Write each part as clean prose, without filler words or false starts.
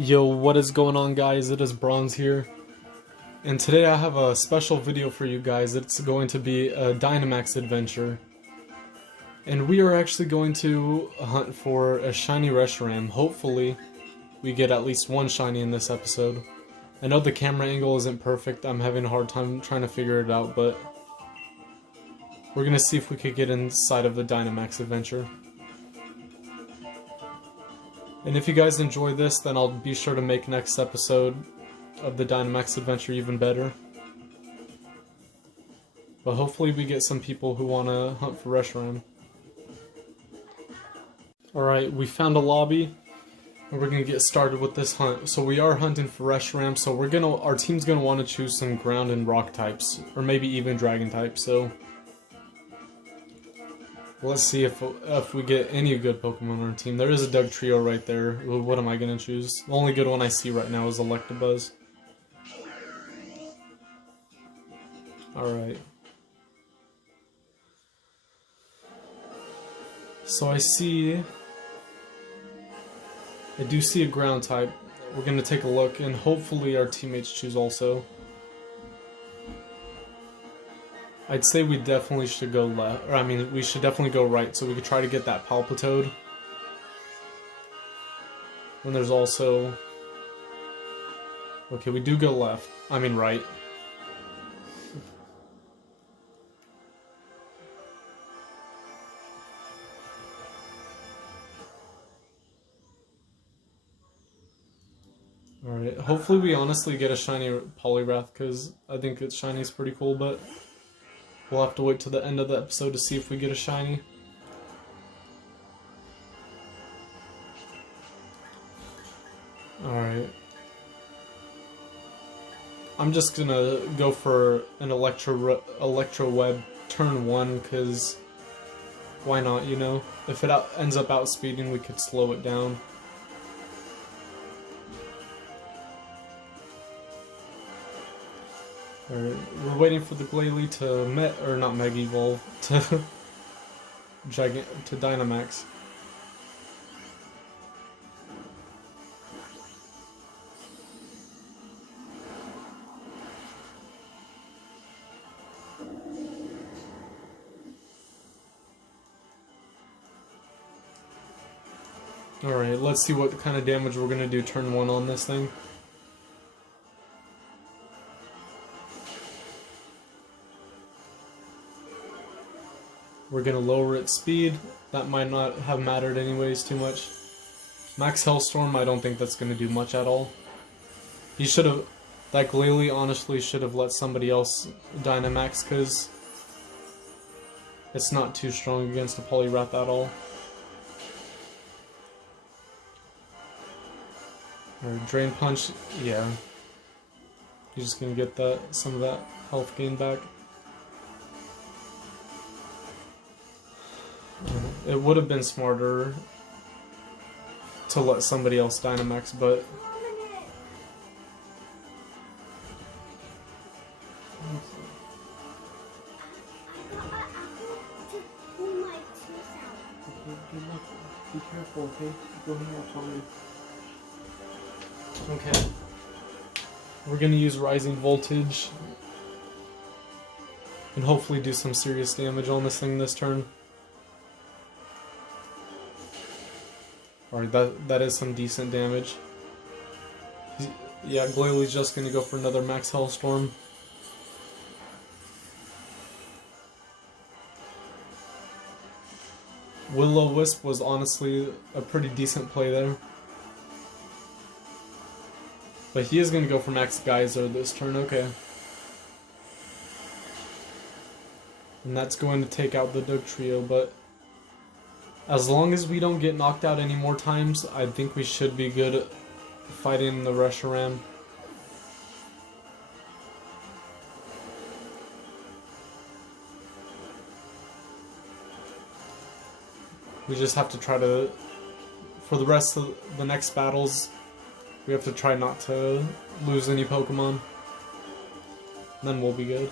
Yo, what is going on, guys? It is Bronze here, and today I have a special video for you guys. It's going to be a Dynamax adventure, and we are actually going to hunt for a shiny Reshiram. Hopefully we get at least one shiny in this episode. I know the camera angle isn't perfect, I'm having a hard time trying to figure it out, but we're gonna see if we could get inside of the Dynamax adventure. And if you guys enjoy this, then I'll be sure to make next episode of the Dynamax adventure even better. But hopefully we get some people who want to hunt for Reshiram. Alright, we found a lobby, and we're going to get started with this hunt. So we are hunting for Reshiram, so our team's going to want to choose some ground and rock types, or maybe even dragon types, so let's see if we get any good Pokemon on our team. There is a Doug Trio right there. What am I going to choose? The only good one I see right now is Electabuzz. Alright. So I do see a ground type. We're going to take a look, and hopefully our teammates choose also. I'd say we definitely should go left, or I mean, we should definitely go right, so we could try to get that Palpitoad. And there's also... Okay, we do go left. I mean right. Alright, hopefully we honestly get a shiny Poliwrath, because I think its shiny is pretty cool, but we'll have to wait till the end of the episode to see if we get a shiny. Alright. I'm just gonna go for an Electro Web turn 1, because why not, you know? If it ends up outspeeding, we could slow it down. Alright, we're waiting for the Glalie to not Mega Evolve, to Dynamax. Alright, let's see what kind of damage we're gonna do turn 1 on this thing. We're gonna lower its speed. That might not have mattered anyways too much. Max Hellstorm, I don't think that's gonna do much at all. He should have... That Glalie honestly should have let somebody else Dynamax, because it's not too strong against a Poliwrath at all. Or Drain Punch, yeah. He's just gonna get some of that health gain back. It would have been smarter to let somebody else Dynamax, but... Be careful, okay? Go ahead and tell me. Okay. We're gonna use Rising Voltage and hopefully do some serious damage on this thing this turn. Alright, that is some decent damage. Yeah, Glalie just gonna go for another Max Hellstorm. Will-O-Wisp was honestly a pretty decent play there. But he is gonna go for Max Geyser this turn, okay. And that's going to take out the Doug Trio, but as long as we don't get knocked out any more times, I think we should be good at fighting the Reshiram. We just have to try to, for the rest of the next battles, we have to try not to lose any Pokemon. Then we'll be good.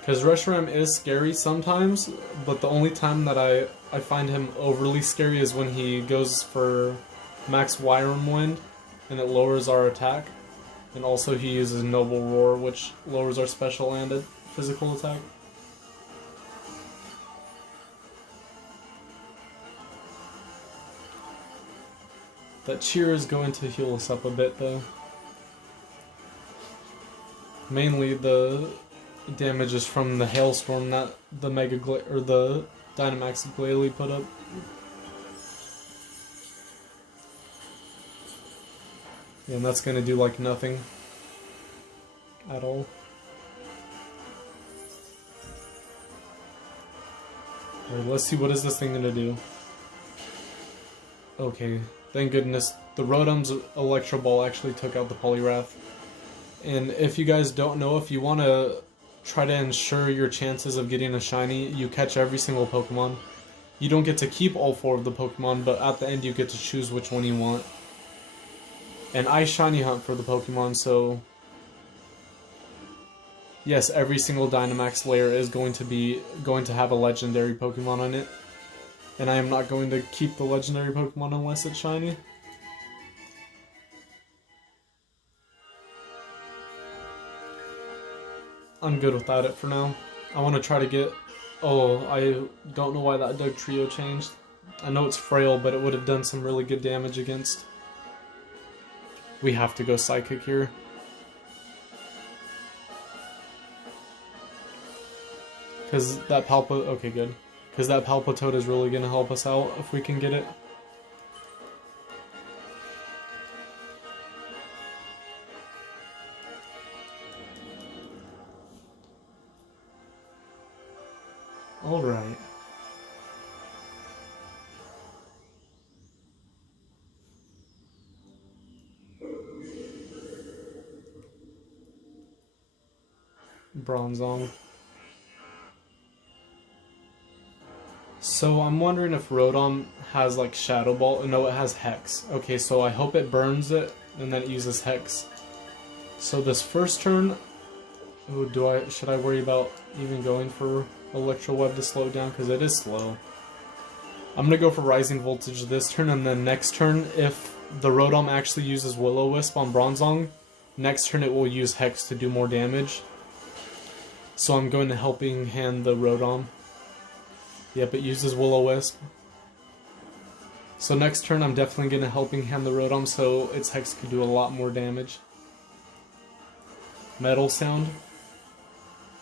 Because Reshiram is scary sometimes, but the only time that I find him overly scary is when he goes for Max Wyram Wind, and it lowers our attack. And also he uses Noble Roar, which lowers our special and physical attack. That cheer is going to heal us up a bit though. Mainly the damage is from the hailstorm that the the Dynamax Glalie put up. Yeah, and that's gonna do like nothing at all. Alright, let's see, what is this thing gonna do? Okay, thank goodness the Rotom's Electro Ball actually took out the Poliwrath. And if you guys don't know, if you want to try to ensure your chances of getting a shiny, you catch every single Pokemon. You don't get to keep all 4 of the Pokemon, but at the end you get to choose which one you want. And I shiny hunt for the Pokemon, so yes, every single Dynamax Lair is going to have a legendary Pokemon on it. And I am not going to keep the legendary Pokemon unless it's shiny. I'm good without it for now. I want to try to get... Oh, I don't know why that Doug Trio changed. I know it's frail, but it would have done some really good damage against... We have to go Psychic here. Because that okay, good. Because that Palpitoad is really going to help us out if we can get it. Alright. Bronzong. So I'm wondering if Rotom has like Shadow Ball. No, it has Hex. Okay, so I hope it burns it and then it uses Hex. So this first turn, oh, should I worry about even going for Electro Web to slow it down, because it is slow. I'm gonna go for Rising Voltage this turn, and then next turn, if the Rotom actually uses Will-O-Wisp on Bronzong, next turn it will use Hex to do more damage. So I'm going to Helping Hand the Rotom. Yep, it uses Will-O-Wisp. So next turn I'm definitely going to Helping Hand the Rotom so its Hex could do a lot more damage. Metal Sound.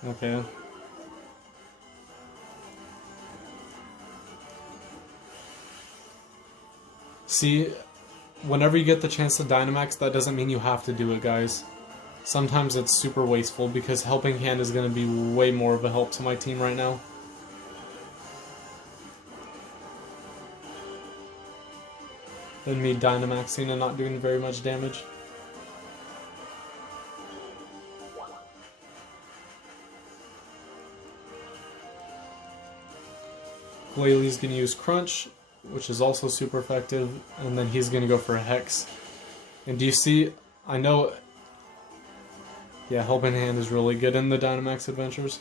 Okay. See, whenever you get the chance to Dynamax, that doesn't mean you have to do it, guys. Sometimes it's super wasteful because Helping Hand is going to be way more of a help to my team right now. Than me Dynamaxing and not doing very much damage. Glalie going to use Crunch, which is also super effective, and then he's going to go for a Hex. And do you see, I know, yeah, Helping Hand is really good in the Dynamax adventures.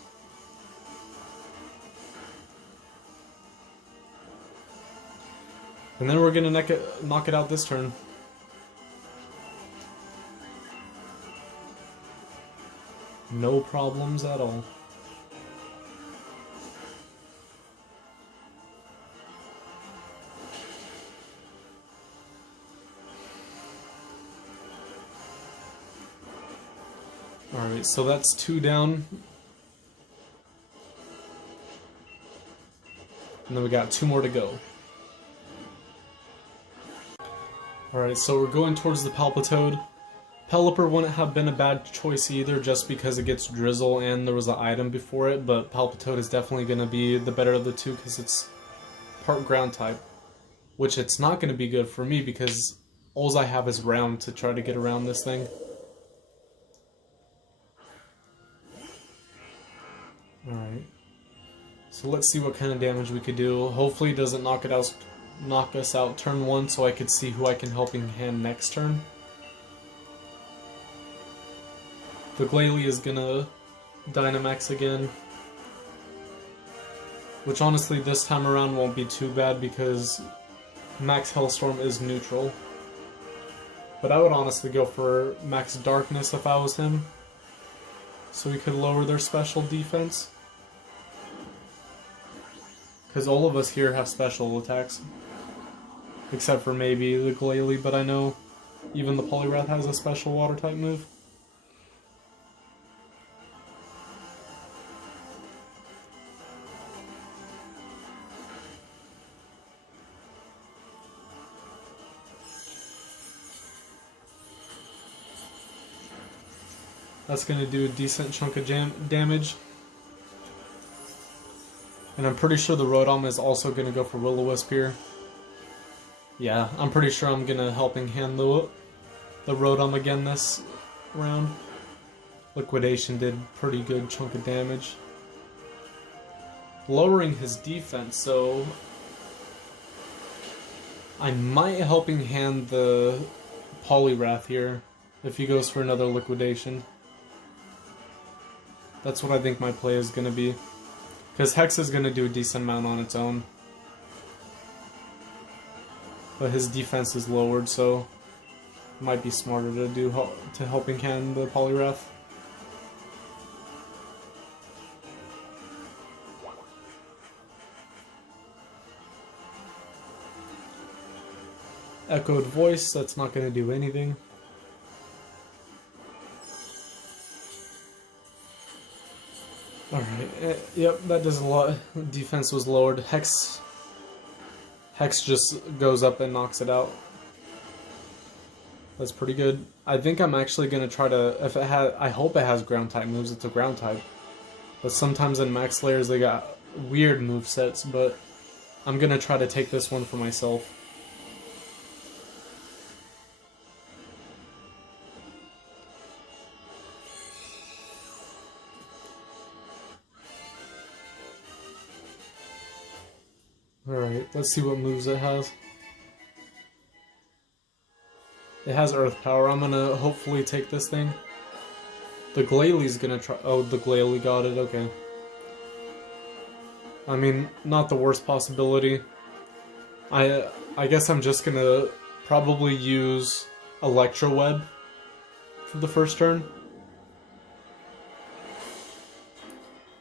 And then we're going to knock it out this turn. No problems at all. Alright, so that's 2 down. And then we got 2 more to go. Alright, so we're going towards the Palpitoad. Pelipper wouldn't have been a bad choice either, just because it gets Drizzle and there was an item before it, but Palpitoad is definitely going to be the better of the two because it's part ground type. Which it's not going to be good for me because all I have is Round to try to get around this thing. Alright. So let's see what kind of damage we could do. Hopefully it doesn't knock us out turn 1 so I could see who I can Helping Hand next turn. The Glalie is gonna Dynamax again. Which honestly this time around won't be too bad because Max Hellstorm is neutral. But I would honestly go for max darkness if I was him, so we could lower their special defense. Because all of us here have special attacks. Except for maybe the Glalie, but I know even the Poliwrath has a special water type move. That's going to do a decent chunk of damage. And I'm pretty sure the Rotom is also going to go for Will-O-Wisp here. Yeah, I'm pretty sure I'm going to helping hand the Rotom again this round. Liquidation did pretty good chunk of damage. Lowering his defense, so I might helping hand the Poliwrath here if he goes for another liquidation. That's what I think my play is going to be. Because Hex is going to do a decent amount on its own. But his defense is lowered, so it might be smarter to helping hand the Poliwrath. Echoed Voice, that's not going to do anything. Alright, yep, that does a lot. Defense was lowered. Hex just goes up and knocks it out. That's pretty good. I think I'm actually going to try to, I hope it has ground type moves, it's a ground type. But sometimes in max layers they got weird movesets, but I'm going to try to take this one for myself. Alright, let's see what moves it has. It has Earth Power. I'm gonna hopefully take this thing. The Glalie gonna try. Oh, the Glalie got it, okay. I mean, not the worst possibility. I guess I'm just gonna probably use Electro Web for the first turn.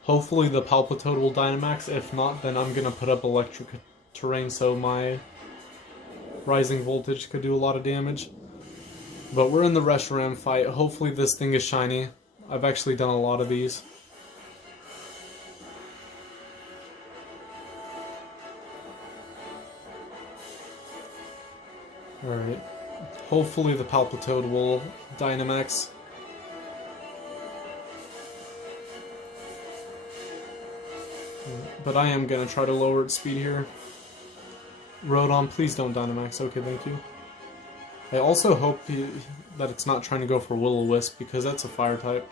Hopefully the Palpitoad will Dynamax. If not, then I'm gonna put up Electric Terrain so my Rising Voltage could do a lot of damage. But we're in the Reshiram fight. Hopefully this thing is shiny. I've actually done a lot of these. Alright. Hopefully the Palpitoad will Dynamax. But I am going to try to lower its speed here. Rotom, please don't Dynamax. Okay, thank you. I also hope that it's not trying to go for Will-O-Wisp, because that's a fire type.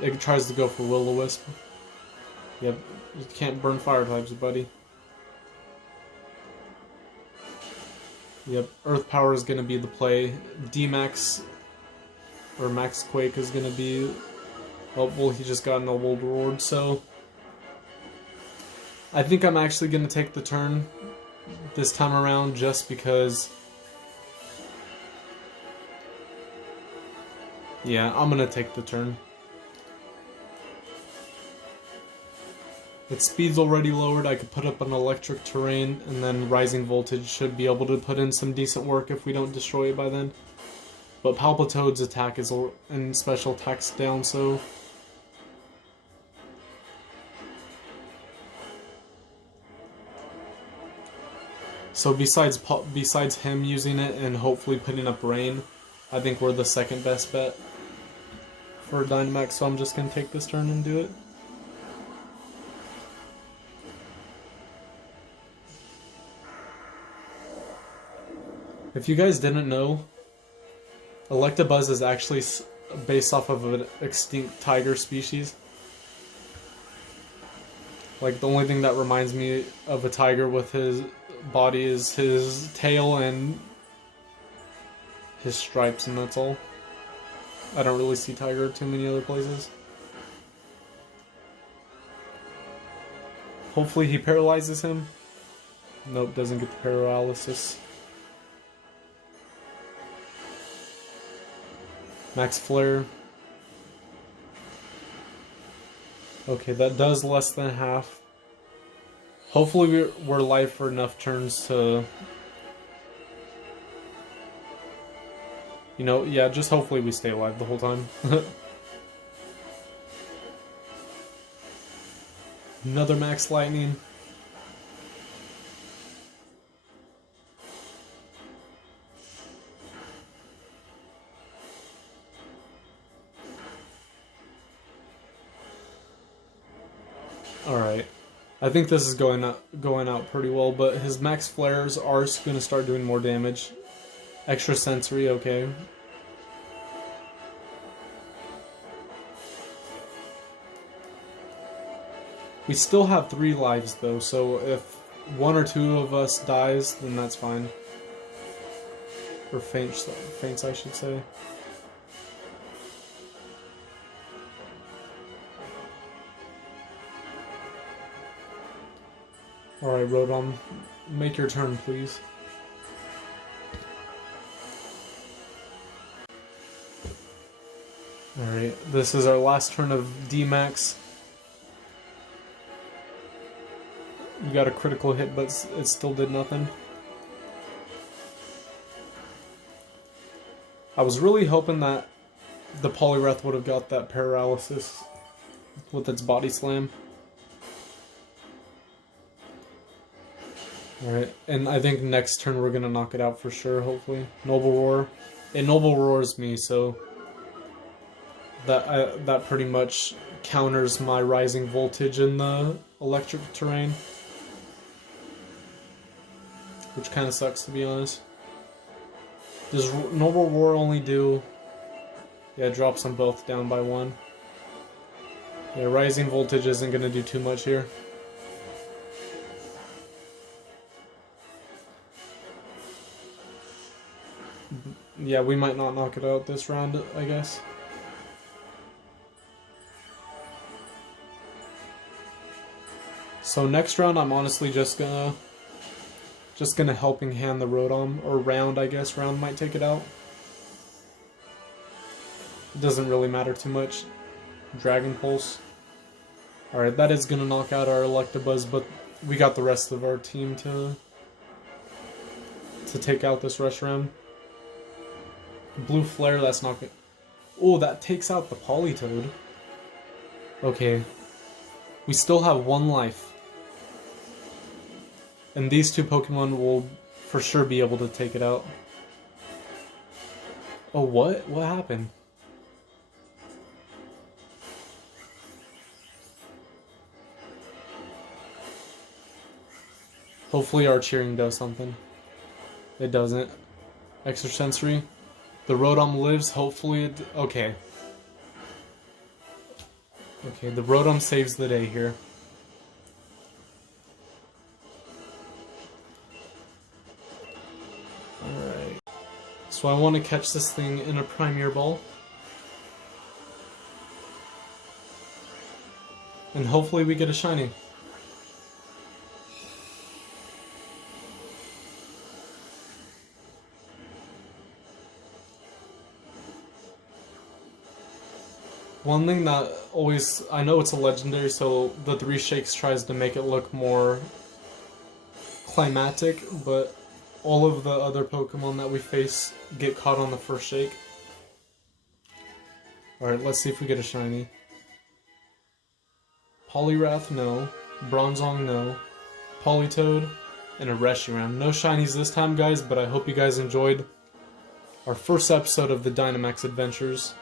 It tries to go for Will-O-Wisp. Yep, you can't burn fire types, buddy. Yep, Earth Power is going to be the play. D-Max, or Max Quake is going to be... Oh, well, he just got an old reward, so... I think I'm actually going to take the turn this time around, just because... Yeah, I'm going to take the turn. Its speed's already lowered. I could put up an Electric Terrain, and then Rising Voltage should be able to put in some decent work if we don't destroy it by then. But Palpitoad's attack is and special attack's down, so... So besides him using it and hopefully putting up Rain, I think we're the second best bet for Dynamax, so I'm just going to take this turn and do it. If you guys didn't know, Electabuzz is actually based off of an extinct tiger species. Like, the only thing that reminds me of a tiger with his body is his tail and his stripes, and that's all. I don't really see tiger too many other places. Hopefully he paralyzes him. Nope, doesn't get the paralysis. Max Flare. Okay, that does less than half. Hopefully we're live for enough turns to... You know, yeah, just hopefully we stay alive the whole time. Another Max Lightning. Alright. I think this is going out pretty well, but his max flares are going to start doing more damage. Extra sensory, okay. We still have 3 lives though, so if 1 or 2 of us dies, then that's fine. Or faints, I should say. Alright, Rotom, make your turn, please. Alright, this is our last turn of Dynamax. We got a critical hit, but it still did nothing. I was really hoping that the Poliwrath would have got that paralysis with its body slam. Alright, and I think next turn we're gonna knock it out for sure, hopefully. Noble Roar. It Noble Roars me, so that pretty much counters my rising voltage in the electric terrain. Which kind of sucks, to be honest. Does Noble Roar only do... Yeah, it drops them both down by 1. Yeah, rising voltage isn't gonna do too much here. Yeah, we might not knock it out this round, I guess. So next round, I'm honestly just gonna helping hand the Rotom, or round, I guess. Round might take it out. It doesn't really matter too much. Dragon Pulse. Alright, that is gonna knock out our Electabuzz, but we got the rest of our team to take out this rush round. Blue Flare, that's not good. Oh, that takes out the Politoed. Okay. We still have 1 life. And these 2 Pokemon will for sure be able to take it out. Oh, what? What happened? Hopefully our cheering does something. It doesn't. Extrasensory. The Rotom lives, hopefully it... Okay. Okay, the Rotom saves the day here. Alright. So I want to catch this thing in a Premier Ball. And hopefully we get a shiny. One thing that always, I know it's a legendary, so the 3 shakes tries to make it look more climatic, but all of the other Pokemon that we face get caught on the first shake. Alright, let's see if we get a shiny. Poliwrath, no. Bronzong, no. Politoed, and a Reshiram. No shinies this time, guys, but I hope you guys enjoyed our first episode of the Dynamax Adventures.